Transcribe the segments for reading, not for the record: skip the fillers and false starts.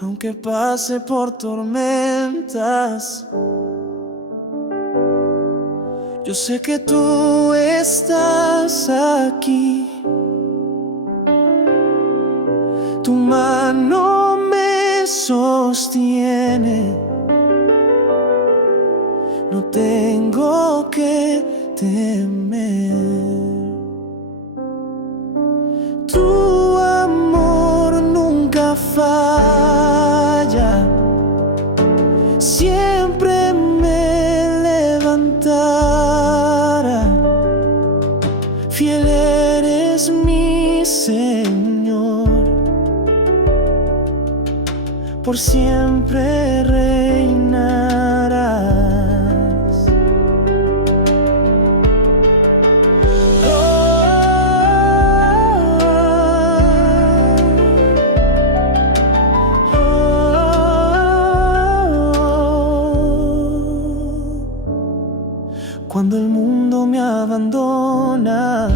aunque pase por tormentas. Yo sé que tú estás aquí. Tu mano me sostiene. No tengo que temer. Tu amor nunca falla. Siempre me levantará. Fiel eres mi Señor. Por siempre reinarás. Cuando el mundo me abandona,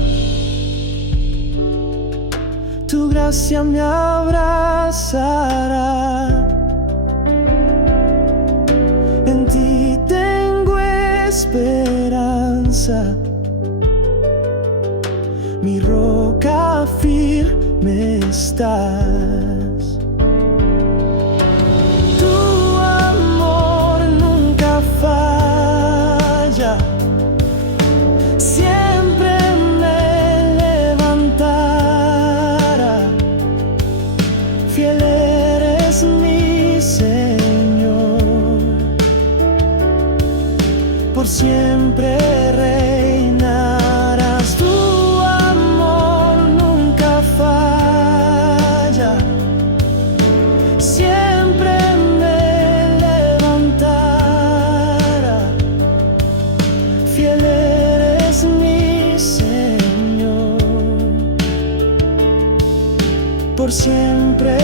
tu gracia me abrazará. En ti tengo esperanza, mi roca firme estás. Tu amor nunca falla. Siempre me levantará. Fiel eres mi Señor. Por siempre reinarás. Tu amor nunca falla. Siempre me levantará. Fiel eres mi Señor. Por siempre